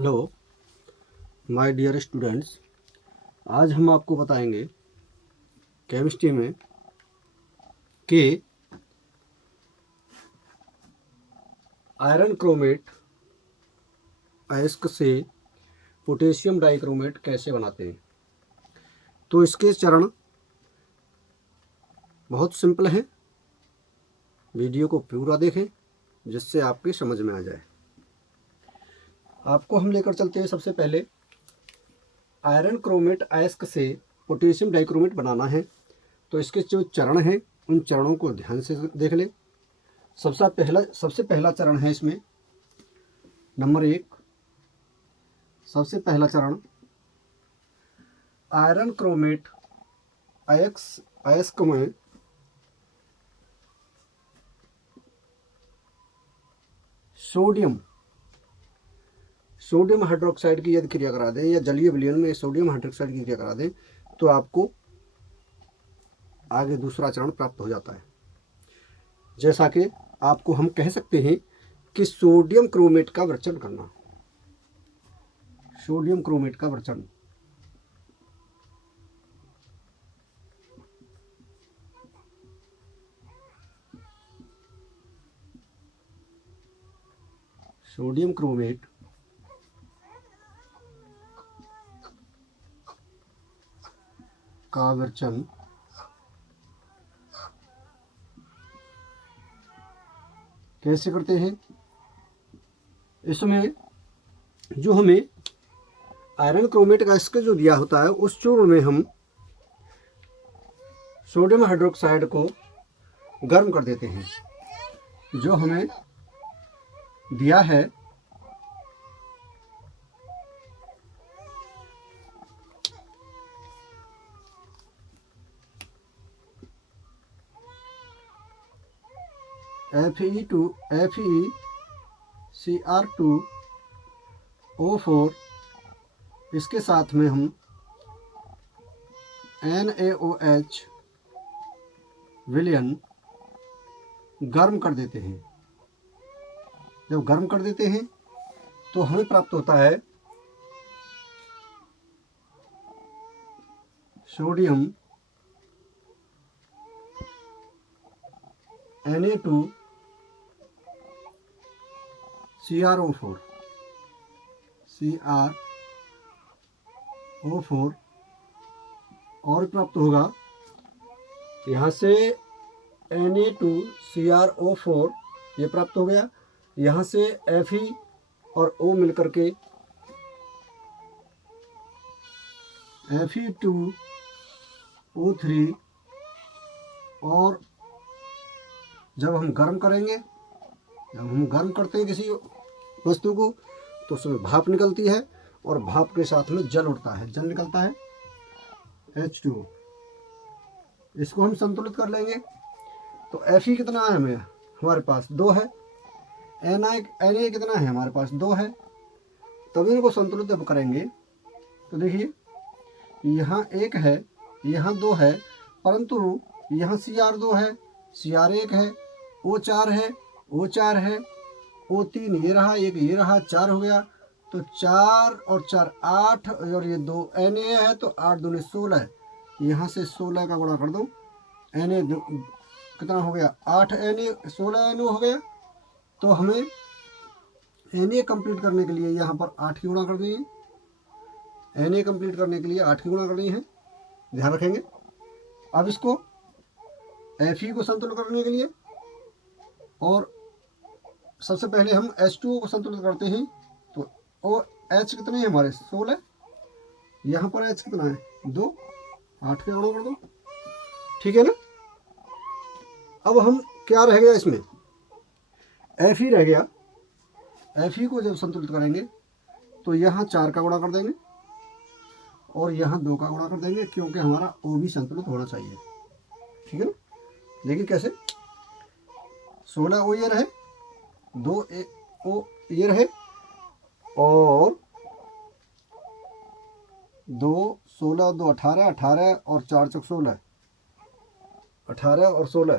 Hello my dear students. आज हम आपको बताएंगे केमिस्ट्री में कि आयरन क्रोमेट अयस्क से पोटेशियम डाइक्रोमेट कैसे बनाते हैं। तो इसके चरण बहुत सिंपल हैं। वीडियो को पूरा देखें जिससे आपकी समझ में आ जाए। आपको हम लेकर चलते हैं सबसे पहले आयरन क्रोमेट अयस्क से पोटेशियम डाइक्रोमेट बनाना है। तो इसके जो चरण हैं उन चरणों को ध्यान से देख लें। सबसे पहला चरण है इसमें नंबर 1। सबसे पहला चरण आयरन क्रोमेट अयस्क में सोडियम हाइड्रोक्साइड की यदि क्रिया करा दें या जलीय विलयन में सोडियम हाइड्रोक्साइड की क्रिया करा दें तो आपको आगे दूसरा चरण प्राप्त हो जाता है। जैसा कि आपको हम कह सकते हैं कि सोडियम क्रोमेट का विरचन करना। सोडियम क्रोमेट का विरचन सोडियम क्रोमेट का विरचन कैसे करते हैं। इसमें जो हमें आयरन क्रोमेट का इसका जो दिया होता है उस चूर्ण में हम सोडियम हाइड्रोक्साइड को गर्म कर देते हैं। जो हमें दिया है FeCr2O4, इसके साथ में हम NaOH विलयन गर्म कर देते हैं। जब गर्म कर देते हैं तो हमें प्राप्त होता है सोडियम Na2CrO4 और प्राप्त होगा यहाँ से Na2CrO4 ये प्राप्त हो गया। यहाँ से Fe और O मिलकर के Fe2O3 और जब हम गर्म करते हैं किसी वस्तु को तो उसमें भाप निकलती है और भाप के साथ में जल उठता है, जल निकलता है H2O। इसको हम संतुलित कर लेंगे तो Fe कितना है हमारे पास 2 है, Na कितना है हमारे पास 2 है। तब इनको संतुलित जब करेंगे तो देखिए यहाँ 1 है, यहाँ 2 है, परंतु यहाँ Cr2 है, Cr1 है, O4 है, O4 है, O3 ये रहा, 1 ये रहा, 4 हो गया। तो 4 और 4 8 और ये 2 Na है तो 8 दूनी 16। यहाँ से 16 का गुणा कर दो। Na कितना हो गया 8 Na 16 Na हो गया। तो हमें Na कंप्लीट करने के लिए यहाँ पर 8 की गुणा करनी है। Na कंप्लीट करने के लिए 8 की गुणा करनी है, ध्यान रखेंगे। अब इसको Fe को संतुलित करने के लिए और सबसे पहले हम H2O को संतुलित करते हैं तो OH कितने हैं हमारे 16, यहाँ पर H कितना है 2, 8 के गुणा कर दो, ठीक है ना। अब हम क्या रह गया इसमें Fe रह गया। Fe को जब संतुलित करेंगे तो यहाँ 4 का गुणा कर देंगे और यहाँ 2 का गुणा कर देंगे क्योंकि हमारा O भी संतुलित होना चाहिए, ठीक है ना। लेकिन कैसे 16 O ये रहे, 2 O ये रहे और 2 16 2 18 18 और 4 चौक 16, 18 और 16,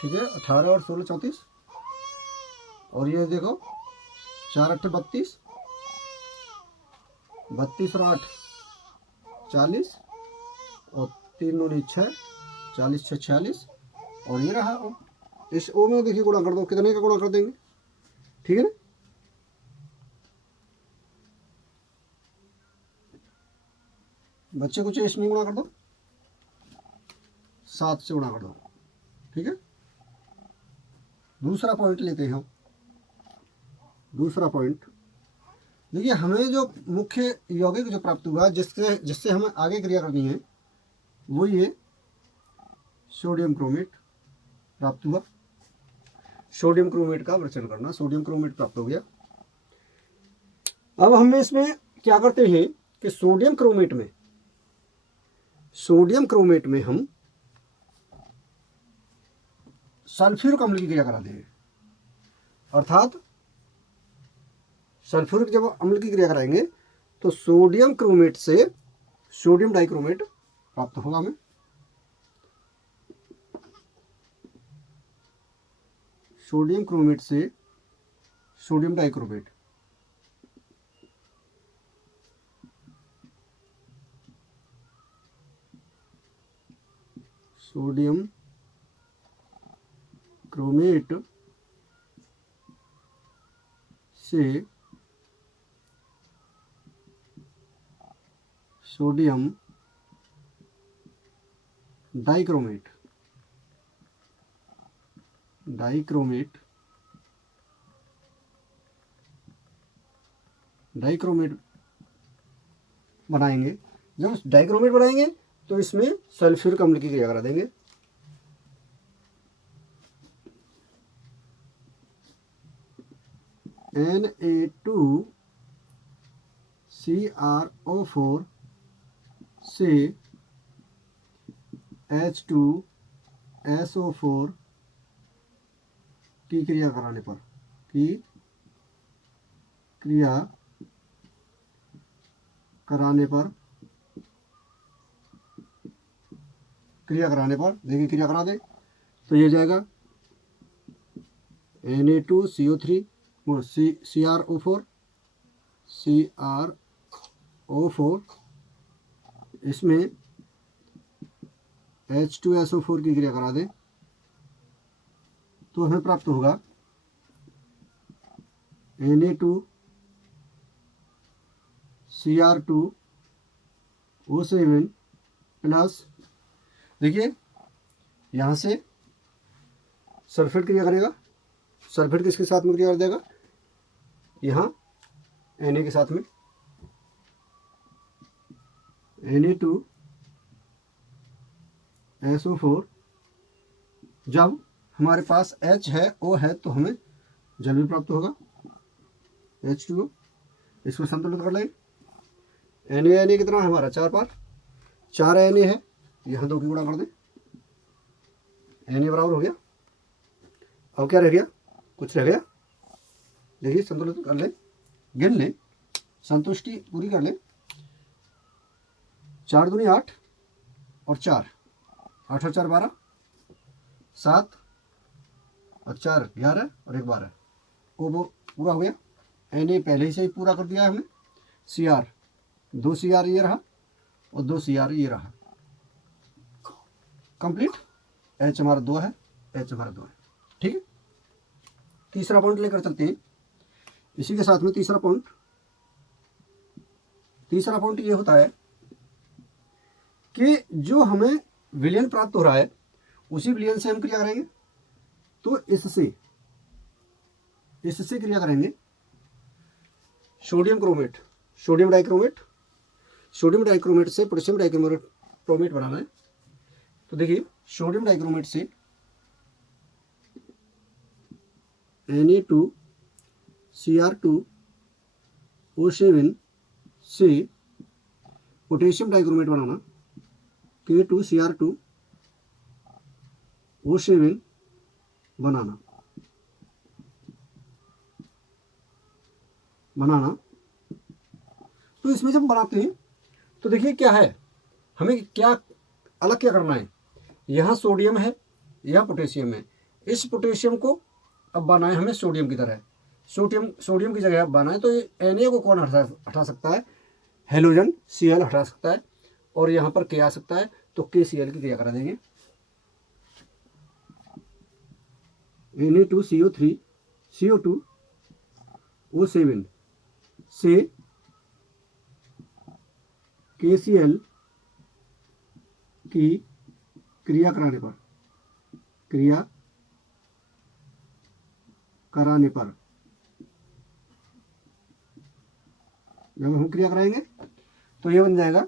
ठीक है। 18 और 16 34, और ये देखो 4 8 32, 32 और 8 40, और 3 9 6, 40 6 46, और ये रहा ओ। इस ओ में देखिए गुणा कर दो, कितने का गुणा कर देंगे, ठीक है ना। बच्चे कुछ इसमें गुणा कर दो, 7 से गुणा कर दो, ठीक है। दूसरा पॉइंट लेते हैं हम। दूसरा पॉइंट देखिए, हमें जो मुख्य यौगिक जो प्राप्त हुआ, जिससे जिससे हमें आगे क्रिया करनी है, वो ये सोडियम क्रोमेट प्राप्त हुआ। सोडियम क्रोमेट का वर्णन करना, सोडियम क्रोमेट प्राप्त हो गया। अब हम इसमें क्या करते हैं कि सोडियम क्रोमेट में हम सल्फ्यूरिक अम्ल की क्रिया कराते हैं। अर्थात सल्फ्यूरिक जब अम्ल की क्रिया कराएंगे तो सोडियम क्रोमेट से सोडियम डाइक्रोमेट प्राप्त होगा हमें। सोडियम क्रोमेट से सोडियम डाइक्रोमेट, सोडियम क्रोमेट से सोडियम डाइक्रोमेट बनाएंगे। जब डाइक्रोमेट बनाएंगे तो इसमें सल्फ्यूरिक अम्ल की क्रिया करा देंगे। Na2CrO4 से H2SO4 की क्रिया कराने पर देखिए क्रिया करा दे तो ये जाएगा Na2CO3 CrO4 इसमें H2SO4 की क्रिया करा दे तो हमें प्राप्त होगा Na2Cr2O7 प्लस, देखिए यहाँ से सल्फेट क्रिया करेगा। सल्फेट किसके साथ में क्रिया कर देगा, यहाँ Na के साथ में, Na2SO4। जब हमारे पास H है, O है, तो हमें जल भी प्राप्त होगा, H2O। इसको संतुलित कर लेंगे। Na कितना है हमारा, 4 बार, 4 Na है, यहाँ 2 की गुणा कर दें, Na बराबर हो गया। अब क्या रह गया, कुछ रह गया, देखिए संतुलित कर ले, गिन ले, संतुष्टि पूरी कर ले। 4 दूनी 8 और 4, 8 और 4 12, 7 और 4 11 और 1 12, वो पूरा हो गया। Na पहले ही से ही पूरा कर दिया है हमने। Cr 2 Cr ये रहा और 2 Cr ये रहा, कंप्लीट। H हमारा 2 है, H हमारा 2 है, ठीक है। तीसरा पॉइंट लेकर चलते हैं इसी के साथ में। तीसरा पॉइंट ये होता है कि जो हमें विलयन प्राप्त हो रहा है, उसी विलयन से हम क्रिया करेंगे। तो इससे क्रिया करेंगे सोडियम डाइक्रोमेट से पोटेशियम डाइक्रोमेट बनाना है। तो देखिए सोडियम डाइक्रोमेट से Na2Cr2O7 से पोटेशियम डाइक्रोमेट बनाना, K2Cr2O7 बनाना। तो इसमें जब बनाते हैं तो देखिए क्या है, हमें क्या करना है। यहाँ सोडियम है, यहाँ पोटेशियम है। इस पोटेशियम को अब बनाए हमें सोडियम की तरह, सोडियम की जगह बनाए तो Na को कौन हटा सकता है? हेलोजन Cl हटा सकता है, और यहाँ पर K आ सकता है, तो KCl की क्रिया करा देंगे। Na2CO3 CO2 O7 से KCl की क्रिया कराने पर जब हम क्रिया कराएंगे तो ये बन जाएगा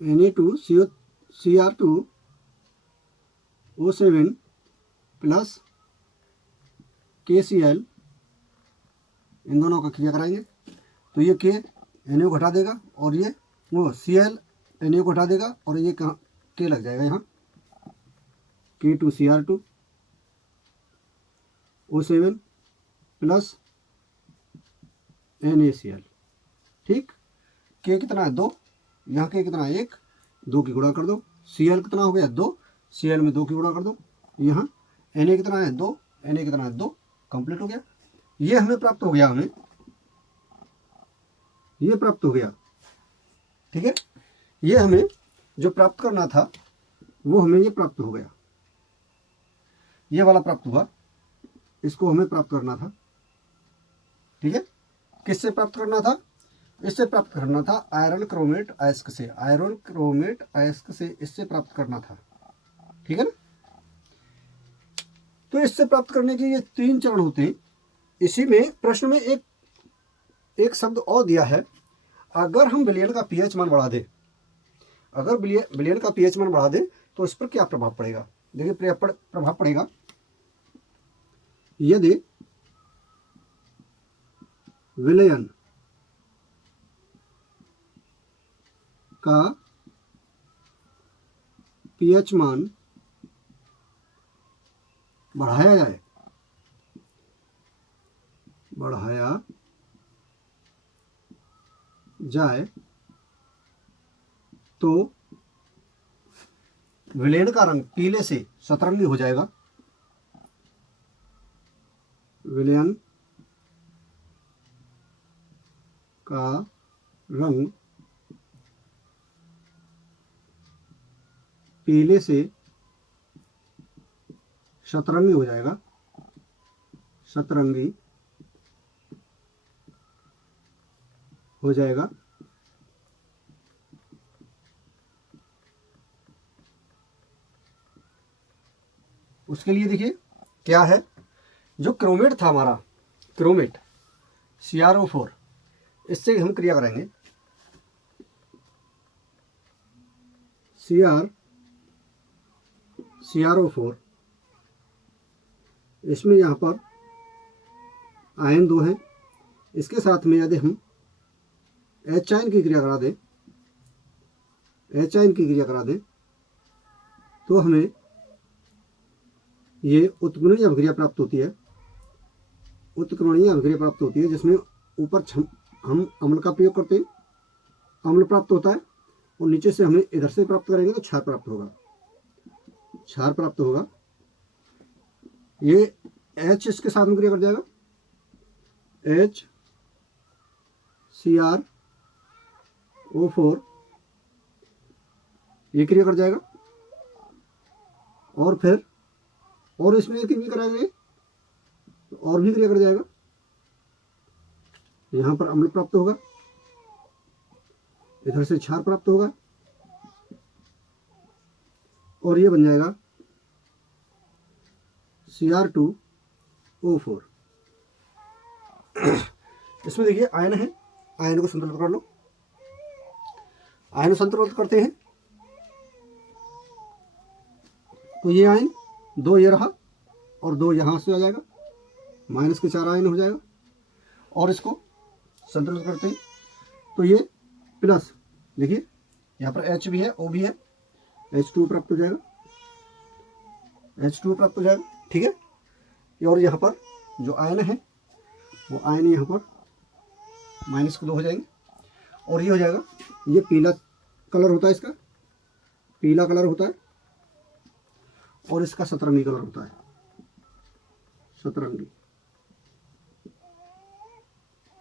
Na2Cr2O7 प्लस KCl, इन दोनों का क्रिया कराएंगे तो ये K Na को हटा देगा, और ये वो Cl Na को हटा देगा, और ये कहाँ K लग जाएगा यहाँ, K2Cr2O7 प्लस NaCl। ठीक, K कितना है? 2, यहाँ K कितना है? 1, 2 की गुणा कर दो। Cl कितना हो गया? 2, Cl में 2 की गुणा कर दो। यहाँ Na कितना है? 2, Na कितना है? 2, कंप्लीट हो गया। ये हमें प्राप्त हो गया, ये प्राप्त हो गया। ठीक है, ये हमें जो प्राप्त करना था वो हमें ये प्राप्त हो गया, ये वाला प्राप्त हुआ, इसको हमें प्राप्त करना था। ठीक है, किससे प्राप्त करना था? इससे प्राप्त करना था आयरन क्रोमेट अयस्क से, आयरन क्रोमेट अयस्क से इससे प्राप्त करना था। ठीक है ना, तो इससे प्राप्त करने के ये 3 चरण होते हैं। इसी में प्रश्न में एक शब्द और दिया है, अगर हम विलयन का पीएच मान बढ़ा दें, अगर विलयन का पीएच मान बढ़ा दें तो इस पर क्या प्रभाव पड़ेगा? देखिए, प्रभाव पड़ेगा यदि विलयन का पीएच मान बढ़ाया जाए तो विलयन का रंग पीले से सतरंगी हो जाएगा। विलयन का रंग पीले से सतरंगी हो जाएगा, सतरंगी हो जाएगा। उसके लिए देखिए क्या है, जो क्रोमेट था हमारा, क्रोमेट CrO4, इससे हम क्रिया कराएंगे। CrO4, इसमें यहाँ पर आयन 2 हैं, इसके साथ में यदि हम H आयन की क्रिया करा दें, तो हमें ये उत्क्रमणीय अभिक्रिया प्राप्त होती है, जिसमें ऊपर हम अम्ल का प्रयोग करते हैं, अम्ल प्राप्त होता है, और नीचे से हमें इधर से प्राप्त करेंगे तो क्षार प्राप्त होगा। ये H इसके साथ में क्रिया कर जाएगा, HCrO4 ये क्रिया कर जाएगा, और फिर और इसमें एक भी कराएंगे तो और भी क्रिया कर जाएगा। यहाँ पर अम्ल प्राप्त होगा, इधर से क्षार प्राप्त होगा, और ये बन जाएगा Cr2O4। इसमें देखिए आयन है, आयन को संतुलित कर लो, आयन संतुलित करते हैं तो ये आयन 2 ये रहा, और 2 यहाँ से आ जाएगा, माइनस के 4 आयन हो जाएगा, और इसको संतुलित करते हैं तो ये प्लस, देखिए यहाँ पर H भी है, O भी है, H2 प्राप्त हो जाएगा, ठीक है। और यहाँ पर जो आयन है वो आयन यहाँ पर माइनस के 2 हो जाएंगे, और ये हो जाएगा, ये पीला कलर होता है, इसका पीला कलर होता है, और इसका सतरंगी कलर होता है, सतरंगी।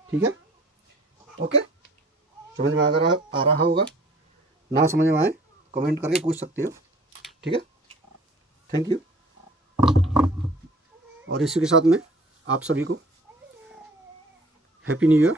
ठीक है, ओके, समझ में आ रहा होगा। ना समझ में आए कमेंट करके पूछ सकते हो। ठीक है, थैंक यू। और इसी के साथ में आप सभी को हैप्पी न्यू ईयर।